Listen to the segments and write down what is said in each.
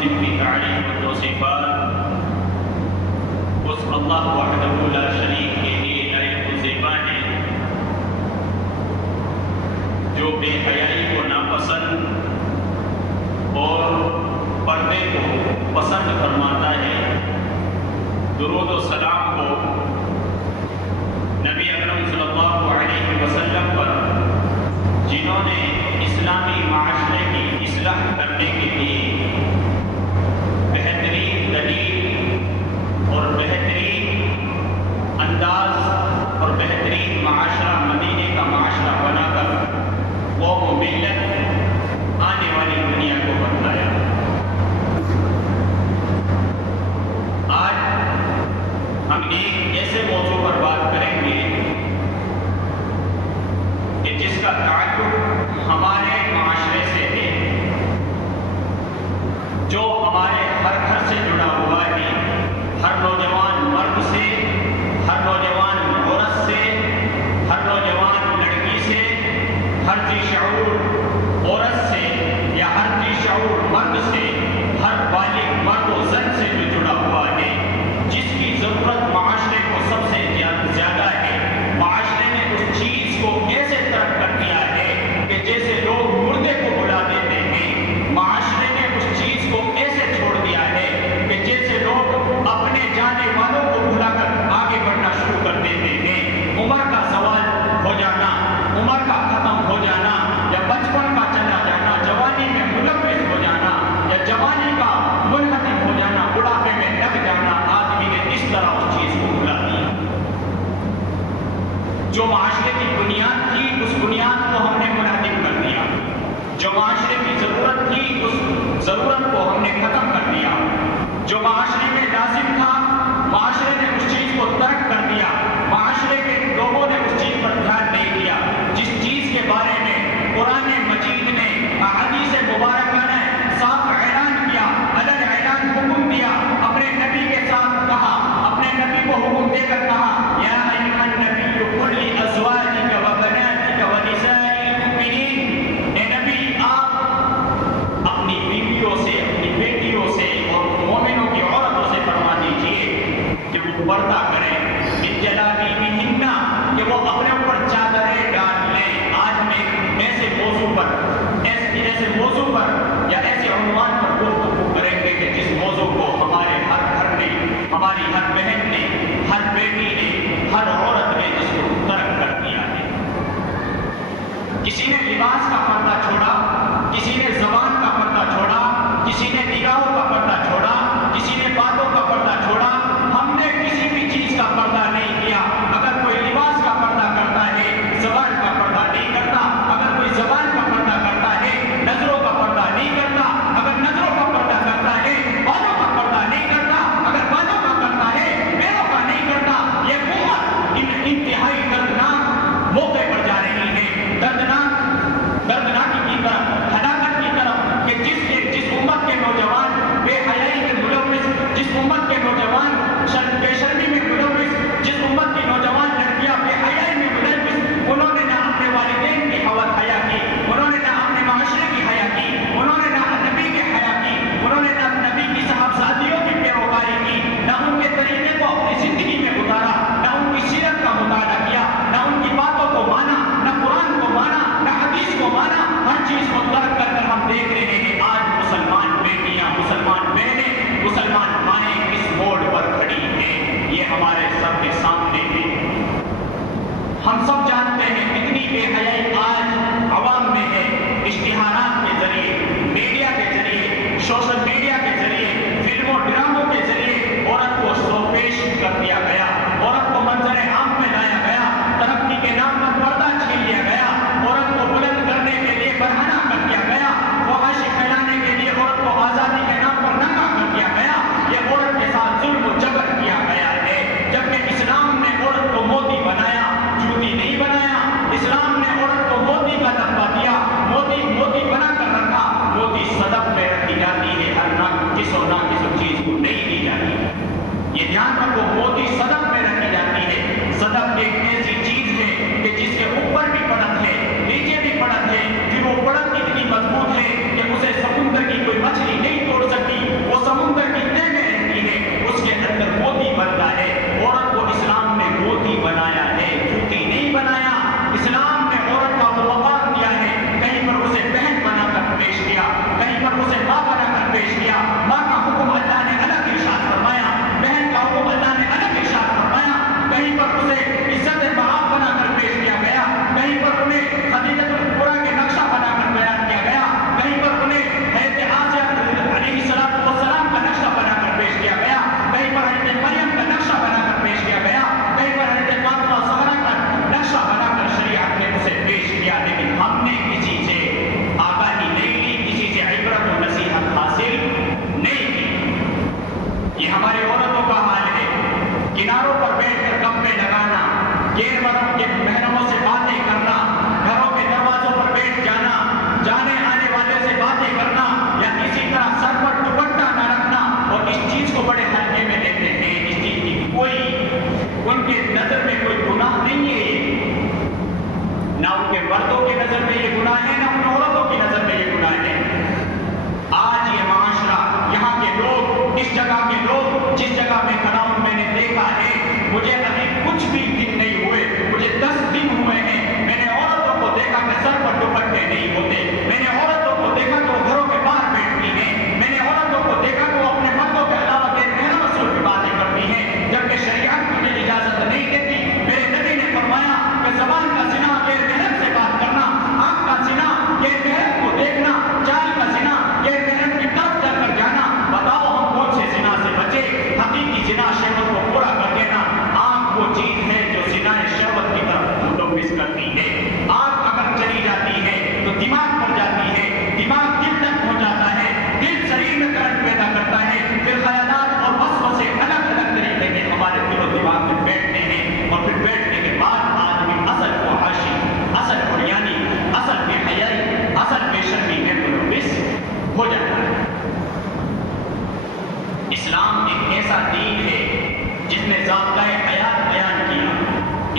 جن کی تعریف و توصیفات اس اللہ وحدہ لا شریک کے لیے لائق و زیبا ہیں، جو بے حیائی کو ناپسند اور پردے کو پسند فرماتا ہے۔ درود و سلام کو نبی اکرم صلی اللہ علیہ وسلم پر، جنہوں نے اسلامی معاشرے کی اصلاح کرنے کے لیے بہترین دلیل اور بہترین انداز اور بہترین معاشرہ مدینے کا معاشرہ بنا کر قوم و ملت آنے والی دنیا کو بتلایا۔ آج ہم ایک ایسے موضوع پر بات کریں گے کہ جس کا تعلق ہمارے معاشرے سے ہے، جو ہمارے ہر گھر سے جڑا ہوا ہے، ہر نوجوان مرد سے، ہر نوجوان عورت سے، ہر نوجوان لڑکی سے، ہر ذی شعور عورت سے یا ہر ذی شعور مرد سے، ہر بالغ مرد و زن سے جو جڑا ہوا ہے، جس کی ضرورت معاشرے کو سب سے زیادہ ہے۔ معاشرے نے اس چیز کو ایسے ترک کر دیا ہے کہ جیسے لوگ مردے کو بلا دیتے ہیں، معاشرے نے اس چیز کو ایسے چھوڑ دیا ہے کہ جیسے لوگ اپنے جانے والوں کو بھلا کر آگے بڑھنا شروع کر دیتے ہیں۔ عمر کا زوال ہو جانا، عمر کا ختم ہو جانا، یا بچپن کا چلا جانا، جوانی میں ملوث ہو جانا، یا جوانی کا منہدم ہو جانا، بڑھاپے میں لگ جانا، آدمی نے اس طرح اس چیز کو بھلا دیا۔ جو معاشرے کی بنیاد تھی، اس بنیاد کو ہم نے منہدم کر دیا۔ جو معاشرے کی ضرورت تھی، اس ضرورت کو ہم نے ختم کر دیا۔ جو معاشرے میں لازم تھا، معاشرے نے اس چیز کو ترک کر دیا۔ معاشرے کے لوگوں نے اس چیز پر دھیان نہیں دیا۔ جس چیز کے بارے میں قرآن مجید نے، احادیث مبارکہ نے صاف اعلان کیا، الگ اعلان حکم دیا، اپنے نبی کے ساتھ کہا، اپنے نبی کو حکم دے کر کہا، یا ایھا النبی قل لازواجک وبناتک ونساء المؤمنین، اے نبی آپ اپنی بیویوں سے، اپنی بیٹیوں سے اور مومنوں کی عورتوں سے فرما دیجئے کہ وہ پردہ کریں، من جلابیبہن، کہ وہ اپنے اوپر چادریں ڈال لیں۔ آج ہم ایسے موضوع پر یا ایسے عنوان پر گفتگو کریں گے کہ جس موضوع کو ہمارے ہر گھر نے، ہماری ہر بہن نے، ہر بیٹی نے، ہر عورت نے جس کو ترک کر دیا ہے۔ کسی نے لباس کا پردہ چھوڑا، کسی نے زبان کا پردہ چھوڑا، کسی نے نگاہوں کا پردہ چھوڑا، کسی نے باتوں کا پردہ چھوڑا۔ ہم نے کسی بھی چیز کا پردہ نہیں کیا۔ اگر کوئی لباس کا پردہ کرتا ہے، زبان کا پردہ نہیں کرتا۔ اگر کوئی زبان کا پردہ کرتا ہے، نظروں کا پردہ نہیں کرتا۔ اگر نظروں کا پردہ کرتا ہے، بالوں کا پردہ نہیں کرتا۔ اگر بالوں کا کرتا ہے، پیروں کا نہیں کرتا۔ یہ امت انتہائی دردناک موقع پر جا رہی ہے، دردناکی کی طرف، ہلاکت کی طرف، کہ جس امت کے نوجوان بے حیائی میں ملوث، جس امت کے نوجوان بے شرمی میں ملوث، جس امت کی نوجوان لڑکیاں بے حیائی میں ملوث، انہوں نے نہ اپنے والدین کی حیا کی، انہوں نے نہ اپنے معاشرے کی حیا کی، انہوں نے نہ نبی کی حیا کی، انہوں نے نہ نبی کی صحابزادیوں کی پیروکاری کی، نہ ان کے طریقے کو اپنی زندگی میں اتارا، نہ ان کی سیرت کا مطالعہ کیا، نہ ان کی باتوں کو مانا، نہ قرآن کو مانا، نہ حدیث کو مانا۔ ہر چیز کو ترک کر کر ہم دیکھ رہے ہیں آج مسلمان بیٹیاں، مسلمان بہنیں، مسلمان مائیں کس موڑ پر کھڑی ہیں۔ یہ ہمارے سب کے سامنے ہے۔ ہم سب جانتے ہیں کتنی بے حیائی آج عوام میں ہے۔ اشتہارات کے ذریعے، میڈیا کے ذریعے، سوشل میڈیا کے ذریعے، فلموں ڈراموں کے ذریعے عورت کو سرپیش کر دیا گیا، عورت کو منظر عام میں لایا گیا، ترقی کے نام پر پردہ چھین لیا گیا، عورت کو بلند کرنے کے لیے برہنہ کر دیا گیا، فحش پھیلانے کے لیے عورت کو آزادی کے نام پر ننگا کر دیا گیا۔ یہ عورت کے ساتھ ظلم و جبر کیا گیا ہے، جبکہ اسلام نے عورت کو موتی بنایا، جوتی نہیں بنایا۔ اسلام نے عورت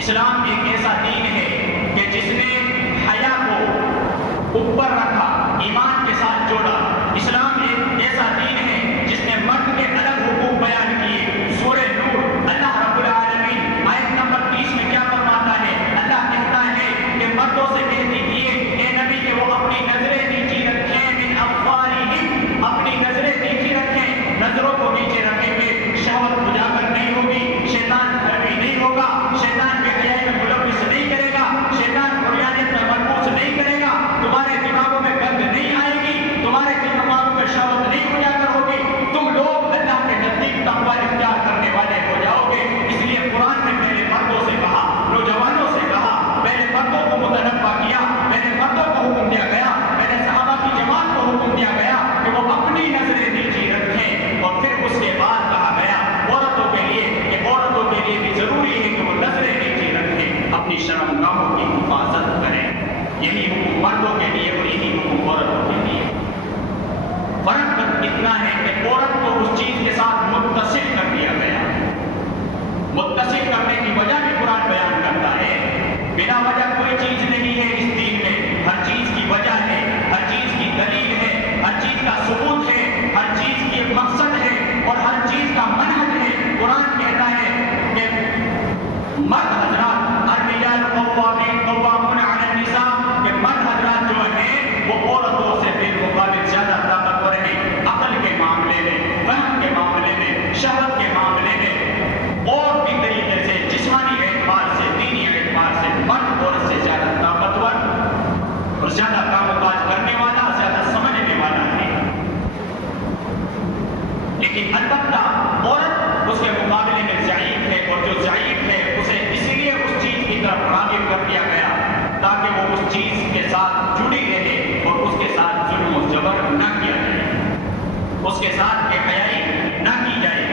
اسلام ایک ایسا دین ہے کہ جس نے حیا کو اوپر رکھا، ایمان کے ساتھ جوڑا۔ اسلام ایک ایسا دین ہے جس نے مرد کے الگ حقوق بیان کیے۔ سورہ نور اللہ رب العالمین آیت نمبر 30 میں کیا فرماتا ہے؟ اللہ کہتا ہے کہ مردوں سے کہہ دیجیے اے نبی کہ وہ اپنی نظریں نیچی رکھیں، من ابصارہم، اپنی نظریں نیچی رکھیں۔ نظروں کو نیچے رکھیں گے شہوت اجاگر نہیں ہوگی، شیطان حاوی نہیں ہوگا، شیطان بے حیائی میں ملوث نہیں کرے گا، شیطان عریانیت میں مرکوز نہیں کرے گا، تمہارے دماغوں میں گند نہیں آئے گی، تمہارے دماغوں میں شہوت نہیں اجاگر ہوگی، تم لوگ اللہ کے نزدیک تقویٰ اختیار کرنے والے ہو جاؤ گے۔ اس لیے قرآن نے پہلے مردوں سے کہا، نوجوانوں سے کہا، پہلے مردوں کو متنبہ کیا، پہلے مردوں کو حکم دیا گیا، پہلے صحابہ کی جماعت کو حکم دیا گیا کہ وہ اپنی نظریں نیچی رکھیں، اور پھر اس کے بعد کہا گیا عورتوں کے لیے کہ عورتوں کے لیے بھی ضروری ہے کہ وہ نظریں نیچی رکھیں، اپنی شرمگاہوں کی حفاظت کریں۔ یہی حکم مردوں کے لیے اور یہی حکم عورتوں کے لیے۔ فرق اتنا ہے کہ عورت کو اس چیز کے ساتھ متصل کر دیا گیا۔ متصل کرنے کی وجہ بھی قرآن بیان کرتا ہے۔ بلا وجہ کوئی چیز نہیں ہے اس دین میں، ہر چیز کی وجہ ہے، ہر چیز کی دلیل ہے، ہر چیز کا ثبوت ہے، ہر چیز کی ایک مقصد ہے اور ہر چیز کا منہج ہے۔ قرآن کہتا ہے کہ مرد حضرات الرجال قوامون علی النساء، کہ مرد حضرات جو ہیں وہ عورتوں سے بالمقابل زیادہ طاقتور ہیں، عقل کے معاملے میں، فہم کے معاملے میں، شہوت کے معاملے میں، اور بھی طریقے سے جسمانی اعتبار سے، دینی اعتبار سے مرد عورت سے زیادہ طاقتور اور زیادہ کام و کاج کرنے والا، زیادہ سمجھنے والا ہے۔ لیکن البتہ عورت اس کے مقابلے میں ضعیف ہے، اور جو ضعیف ہے اسے اس لیے اس چیز کی طرف راغب کر دیا گیا تاکہ وہ اس چیز کے ساتھ جڑی رہے اور اس کے ساتھ ظلم و جبر نہ کیا جائے، اس کے ساتھ بے حیائی نہ کی جائے،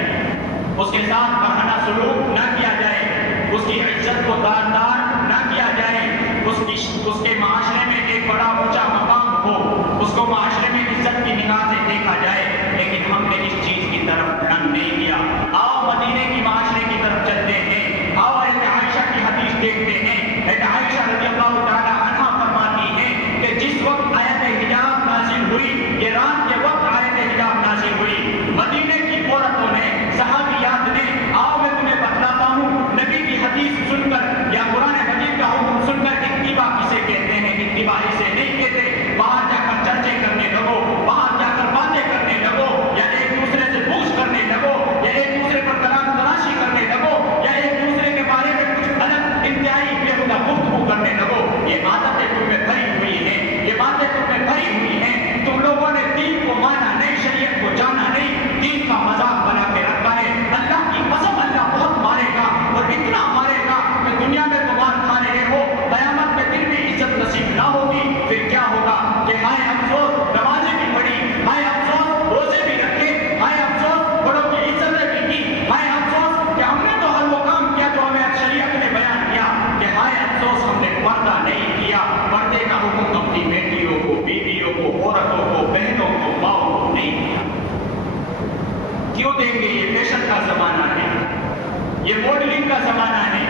اس کے ساتھ برہنہ سلوک نہ کیا جائے، اس کی عزت کو داردار نہ کیا جائے، اس کے معاشرے میں ایک بڑا اونچا مقام ہو، اس کو معاشرے میں عزت کی نگاہ سے دیکھا جائے۔ لیکن ہم نے اس چیز کی طرف دھیان نہیں دیا۔ آؤ مدینے کی معاشرے کی طرف چلتے ہیں، آؤ حضرت عائشہ کی حدیث دیکھتے ہیں۔ حضرت عائشہ رضی اللہ تعالی عنہا فرماتی ہیں کہ جس وقت آیت حجاب نازل ہوئی، یہ رات کے وقت آیت حجاب نازل ہوئی، مدینے کی عورتوں نے، صحابیات نے، آؤ میں تمہیں بتلاتا ہوں، نبی کی حدیث سن کر یا قرآن مجید کا حکم سن کر اتباع کسے کہتے ہیں، اتباع اسے نہیں کہتے۔ باہر جا کر چرچے کرنے لگو، باہر جا کر باتیں کرنے لگو، یا ایک دوسرے سے پوچھ کرنے لگو، یا ایک دوسرے پر کلام تلاشی کرنے لگو، یا ایک دوسرے کے بارے میں کچھ الگ انتہائی بےہودہ گفتگو کرنے لگو۔ یہ عادتیں تم میں بھری ہوئی ہیں، یہ باتیں تم میں بھری ہوئی ہیں۔ تم لوگوں نے دین کو مانا نہیں، شریعت کو جانا نہیں، دین کا مذاق بنا کے رکھا ہے۔ اللہ کی قسم اللہ بہت مارے گا، اور اتنا مارے گا کہ دنیا میں تو مار کھا رہے ہو، قیامت میں دن میں عزت نصیب نہ ہوگی۔ پھر کیا ہوگا کہ ہائے افسوس نمازیں بھی پڑھی، ہائے افسوس روزے بھی رکھے، ہائے افسوس بڑوں کی عزتیں بھی کی، ہائے افسوس کہ ہم نے تو ہر وہ کام کیا جو ہمیں شریعت نے بیان کیا، کہ ہائے افسوس ہم نے پردہ نہیں کیا۔ پردے کا حکم اپنی بیٹیوں کو، بیویوں کو، عورتوں کو، بہنوں کو، ماؤں کو نہیں دیا۔ کیوں دیں گے؟ یہ فیشن کا زمانہ ہے، یہ ماڈلنگ کا زمانہ ہے۔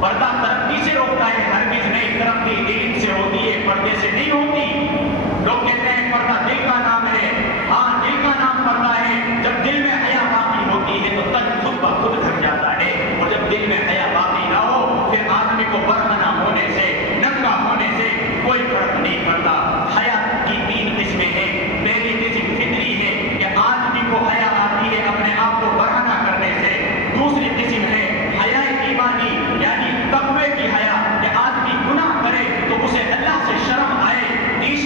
پردہ ترقی سے روکتا ہے، ہرگز نہیں، ترقی دل سے ہوتی ہے، پردے سے نہیں ہوتی۔ لوگ کہتے ہیں پردہ دل کا نام ہے، ہاں دل کا نام پردہ ہے۔ جب دل میں حیا باقی ہوتی ہے تو تن خود بخود گھٹ جاتا ہے، اور جب دل میں حیا باقی نہ ہو پھر آدمی کو برہنہ ہونے سے، ننگا ہونے سے کوئی فرق نہیں پڑتا۔ حیا کی تین قسمیں ہیں۔ پہلی قسم فطری ہے کہ آدمی کو حیا آتی ہے اپنے آپ کو برہنہ کرنے سے۔ دوسری قسم ہے حیا ایمانی، یعنی تقوی کی حیا، کہ آدمی گناہ کرے تو اسے اللہ سے شرم آئے۔ تیسری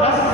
10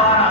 12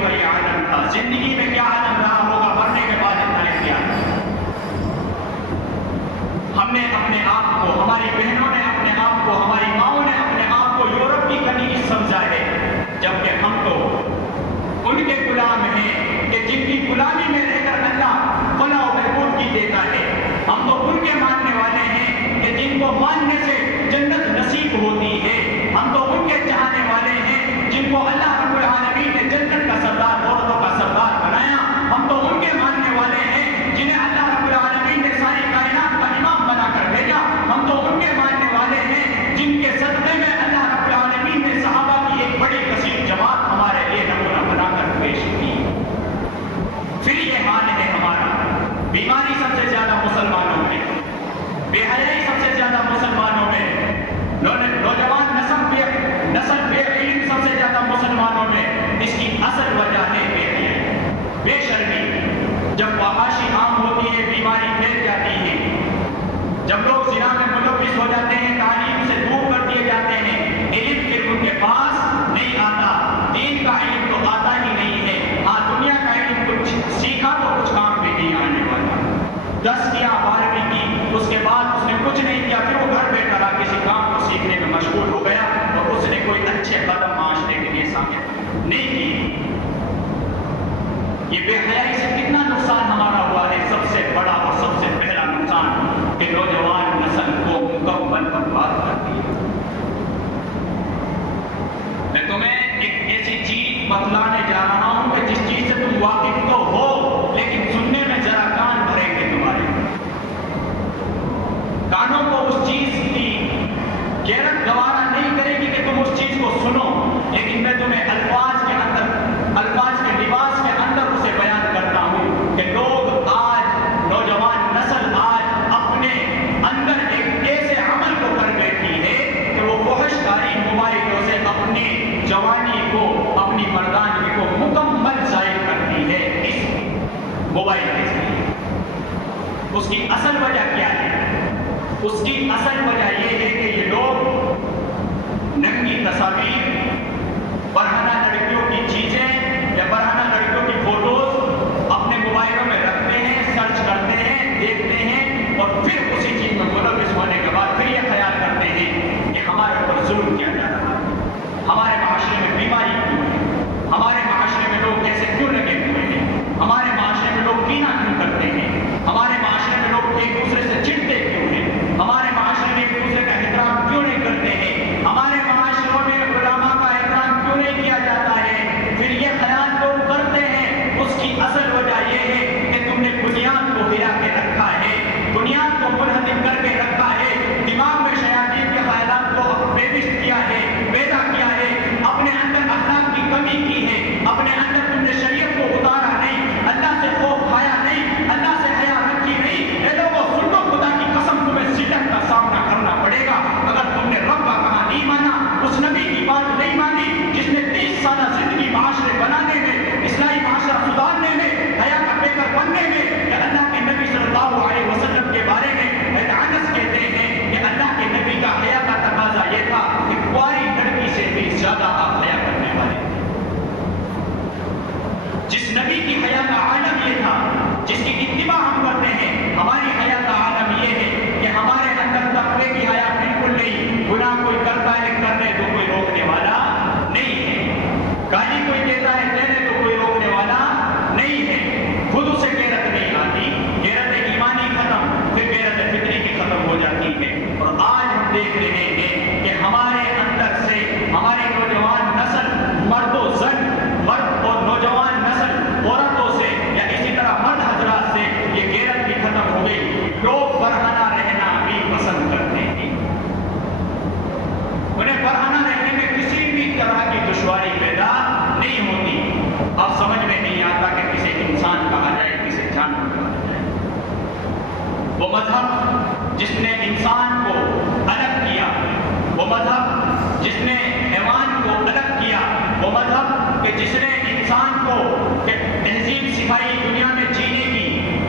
کا یہ عالم تھا. زندگی میں کیا عالم رہا ہوگا مرنے کے بعد اتنا اختیار. ہم نے اپنے آپ کو, ہماری بہنوں نے اپنے آپ کو, ہماری ماؤں نے اپنے آپ کو یورپ کی کنیز سمجھا ہے, جبکہ ہم تو ان کے غلام ہیں کہ جن کی غلامی میں رہ کر اللہ فلاح و بہبود کی دیتا ہے. ہم تو ان کے ماننے والے ہیں کہ جن کو ماننے سے جنت نصیب ہوتی ہے. ہم تو ان کے چاہنے والے ہیں جن کو اللہ رب العالمین نے جنت کا سردار, عورتوں کا سردار بنایا. ہم تو ان کے ماننے والے ہیں جنہیں اللہ رب العالمین نے ساری کائنات کا امام بنا کر بھیجا. ہم تو ان کے ماننے والے ہیں جن کے صدقے میں اللہ رب العالمین نے صحابہ کی ایک بڑی کثیر جماعت ہمارے لیے نمونہ بنا کر پیش کی. پھر یہ حال ہے ہمارا. بیماری سب سے زیادہ مسلمانوں میں, بے حیائی سب سے زیادہ مسلمانوں میں, نوجوان نسل بے علم سب سے زیادہ مسلمانوں میں. اس کی اصل وجہ ہے بے حیائی, بے شرمی. جب فحاشی عام ہوتی ہے بیماری پھیل جاتی ہے. جب لوگ زنا میں ملوث ہو جاتے ہیں, تعلیم سے دور کر دیے جاتے ہیں, علم پھر ان کے پاس نہیں آتا. دین کا علم تو آتا ہی نہیں ہے. ہاں دنیا کا علم کچھ سیکھا تو کچھ کام بھی نہیں آنے والا. 10 کیا 12ویں کی, اس کے بعد اس نے کچھ نہیں کیا, پھر وہ گھر بیٹھا رہا کسی کام کو سیکھنے میں مشغول ہو گیا اور اس نے کوئی اچھے قدم معاشرے کے لیے ثابت نہیں کی. یہ بے حیائی سے کتنا نقصان ہمارا ہوا ہے. سب سے بڑا اور سب سے پہلا نقصان کہ نوجوان نسل کو مکمل برباد کر دیا. میں تمہیں ایک ایسی چیز بتلانے جا رہا ہوں کہ جس چیز سے تم واقف تو ہو لیکن سننے میں ذرا کان بھریں گے تمہارے. کانوں کو اس چیز کی غیرت گوارا نہیں کرے گی کہ تم اس چیز کو سنو, لیکن میں تمہیں الفاظ کے اندر, الفاظ کے لباس کے اندر اسے بیان کرتا ہوں کہ لوگ آج, نوجوان نسل آج اپنے اندر ایک ایسے عمل کو کر بیٹھی ہے کہ وہ فحشکاری موبائلوں سے اپنی جوانی کو, اپنی مردانگی کو مکمل ضائع کرتی ہے اس موبائل کے ذریعے. اس کی اصل وجہ کیا ہے؟ اس کی اصل وجہ یہ ہے کہ یہ لوگ ننگی تصاویر, برہنہ لڑکیوں کی چیزیں یا برہنہ لڑکیوں کی فوٹوز اپنے موبائلوں میں رکھتے ہیں, سرچ کرتے ہیں, دیکھتے ہیں اور پھر اسی چیز میں ملوث ہونے کے بعد پھر یہ خیال کرتے ہیں کہ ہمارے اوپر ظلم کیا جا رہا ہے, ہمارے معاشرے میں بیماری کیوں ہے, ہمارے معاشرے میں لوگ ایسے کیوں لگے ہوئے ہیں, ہمارے معاشرے میں لوگ کینہ کیوں کرتے ہیں, ہمارے معاشرے میں لوگ ایک دوسرے سے چڑھتے کیوں ہیں, ہمارے معاشرے میں ایک دوسرے کا احترام کیوں نہیں کرتے ہیں, ہمارے معاشروں میں علماء کا احترام کیوں نہیں کیا جاتا ہے. پھر یہ خیال لوگ کرتے ہیں. اس کی اصل وجہ یہ ہے کہ تم نے بنیاد کو ہلا کے رکھا ہے, بنیاد کو منہدم کر کے رکھا ہے, دماغ میں شیاطین کے خیالات کو پیوست کیا ہے, پیدا کیا ہے, اپنے اندر اخلاق کی کمی کی ہے, اپنے اندر تم نے شریعت کو اتارا نہیں, اللہ سے خوف کھایا نہیں, اللہ سے حیا رکھی نہیں. اے لوگوں سن لو, خدا کی قسم تمہیں سٹن کا سامنا کرنا پڑے گا اگر تم نے رب کا کہا نہیں مانا, اس نبی کی بات نہیں مانی جس نے 30 سالہ زندگی معاشرے بنانے میں, اسلامی معاشرہ سدھارنے میں, حیا کا پیکر بننے میں, کہ اللہ کے نبی صلی اللہ علیہ وسلم کے بارے میں انس کہتے ہیں کہ اللہ کے نبی کا حیا کا تقاضا یہ تھا کہ کواری لڑکی سے بھی زیادہ آپ حیا کرنے والے تھے. جس نبی کی حیا کا عالم یہ تھا, جس کی اتباع ہم کرتے ہیں, ہماری حیا کا عالم یہ ہے کہ ہمارے اندر تقوی کی حیا بالکل نہیں. گناہ کوئی کرتا ہے کرنے تو کوئی روکنے والا نہیں ہے, گالی کوئی دیتا ہے دینے تو کوئی روکنے والا نہیں ہے. خود اسے غیرت نہیں آتی, غیرت ایمانی ختم, پھر غیرت فطری کی ختم ہو جاتی ہے. اور آج ہم دیکھ رہے ہیں کہ ہمارے اندر سے ہماری نوجوان نسل, مرد و زن, مرد اور نوجوان نسل عورتوں سے یا اسی طرح مرد حضرات سے یہ غیرت بھی ختم ہو گئی. لوگ برہنہ رہنا بھی پسند کرتے ہیں, انہیں برہنہ رہنے میں کسی بھی طرح کی دشواری پیدا نہیں ہوتی. اب سمجھ میں نہیں آتا کہ کسے انسان کہا جائے, کسے جانور کہا جائے. وہ مذہب جس نے انسان کو الگ کیا, وہ مذہب جس نے حیوان کو الگ کیا, وہ مذہب کہ جس نے انسان کو تہذیب سکھائی دنیا میں جینے کی,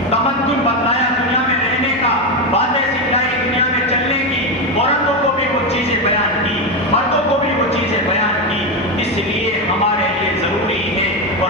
تمدن بتلایا دنیا میں رہنے کا, باتیں سکھلائی دنیا میں چلنے کی, عورتوں کو بھی وہ چیزیں بیان کی, مردوں کو بھی وہ چیزیں بیان کی. اس لیے ہمارے لیے ضروری ہے اور